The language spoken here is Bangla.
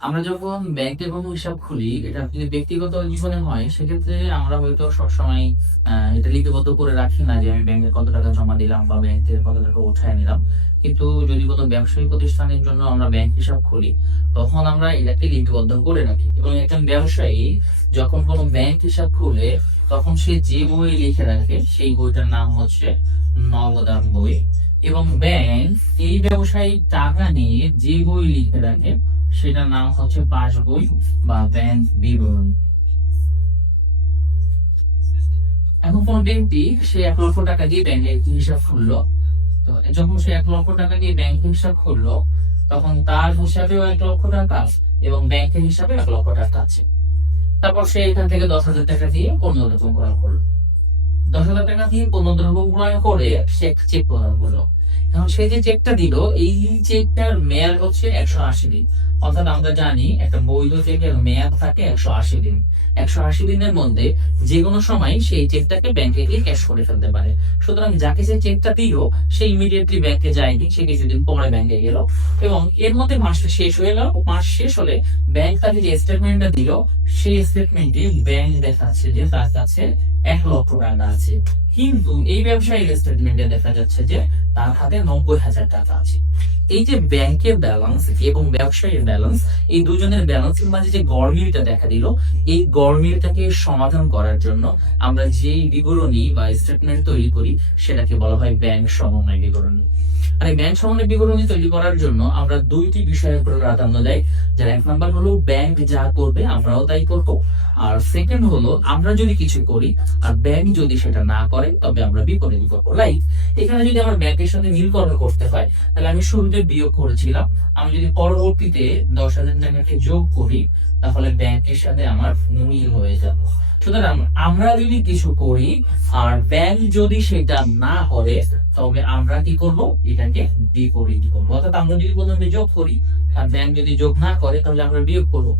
আমরা যখন ব্যাংকে কোনো হিসাব খুলি, এটা যদি ব্যক্তিগত জীবনে হয় সেক্ষেত্রে আমরা হয়তো সবসময় এটা লিপিবদ্ধ করে রাখি না যে আমি ব্যাংকে কত টাকা জমা দিলাম বা ব্যাংক থেকে কত টাকা উঠায় নিলাম। কিন্তু যদি কোনো ব্যবসায়ী প্রতিষ্ঠানের জন্য আমরা ব্যাংক হিসাব খুলি, তখন আমরা এটাকে লিপিবদ্ধ করে রাখি। এবং একজন ব্যবসায়ী যখন কোনো ব্যাংক হিসাব খুলে, তখন সে যে বই লিখে রাখে সেই বইটার নাম হচ্ছে নগদান বই। এবং ব্যাংক এই ব্যবসায়ী টাকা নিয়ে যে বই লিখে রাখে সেটার নাম হচ্ছে পাসবই বা ব্যাংক বিবরণ। এখন কোন ব্যক্তি সে 1 লক্ষ টাকা দিয়ে ব্যাংকে হিসাব খুললো, তো যখন সে 1 লক্ষ টাকা দিয়ে ব্যাংক হিসাব খুললো, তখন তার হিসাবেও 1 লক্ষ টাকা এবং ব্যাংকের হিসাবে 1 লক্ষ টাকা আছে। তারপর সে এখান থেকে 10,000 টাকা দিয়ে পণ্য দ্রব্য ক্রয় করলো। 10,000 টাকা দিয়ে পণ্য দ্রব্য ক্রয় করে সে একটা চেক প্রদান করলো। এখন সে যে চেকটা দিল, এই চেকটার মেয়াদ হচ্ছে 180 দিন। অর্থাৎ আমরা জানি একটা বৈধ চেকের মেয়াদ থাকে 180 দিন। 180 দিনের মধ্যে যে কোনো সময় সেই চেকটাকে ব্যাংকে গিয়ে ক্যাশ করে ফেলতে পারে। সুতরাং যাকে সে চেকটা দিল সে ইমিডিয়েটলি ব্যাংকে যায়নি, সে কিছুদিন পরে ব্যাংকে গেল এবং এর মধ্যে মাসটা শেষ হয়ে গেল। মাস শেষ হলে ব্যাংক তাকে যে স্টেটমেন্টটা দিল, সেই স্টেটমেন্টে ব্যাংক দেখাচ্ছে যে তার কাছে 1 লক্ষ টাকা আছে। কিন্তু এই ব্যবসায়ীর স্টেটমেন্টে দেখা যাচ্ছে যে তার হাতে 90,000 টাকা আছে। এই যে ব্যাংকের ব্যালেন্স এবং ব্যবসায়ীর ব্যালেন্স, এই দুজনের ব্যালেন্সের মাঝে যে গরমিলটা দেখা দিল, এই গরমিলটাকে সমাধান করার জন্য আমরা যেই বিবরণী বা স্টেটমেন্ট তৈরি করি সেটাকে বলা হয় ব্যাংক সমন্বয় বিবরণী। আর এই ব্যাংক সমন্বয় বিবরণী তৈরি করার জন্য আমরা দুইটি বিষয়ের উপর প্রাধান্য দেই। যার 1 নাম্বার হলো ব্যাংক যা করবে আমরাও তাই করবো, আর সেকেন্ড হলো আমরা যদি কিছু করি আর ব্যাংক যদি সেটা না করে তবে আমরা বিপরীত করবো। লাইক এখানে যদি আমার ব্যাংকের সাথে মিলকরণ করতে হয়, তাহলে আমি শুরুতে বিয়োগ করেছিলাম, আমি যদি পরবর্তীতে 10,000 টাকাকে যোগ করি তাহলে ব্যাংকের সাথে আমার মিল হয়ে যাবে। সুতরাং আমরা যদি কিছু করি আর ব্যাংক যদি সেটা না করে তবে আমরা কি করব, এটাকে বিপরীত করবো। অর্থাৎ আমরা যদি প্রথমে যোগ করি আর ব্যাংক যদি যোগ না করে তাহলে আমরা বিয়োগ করবো।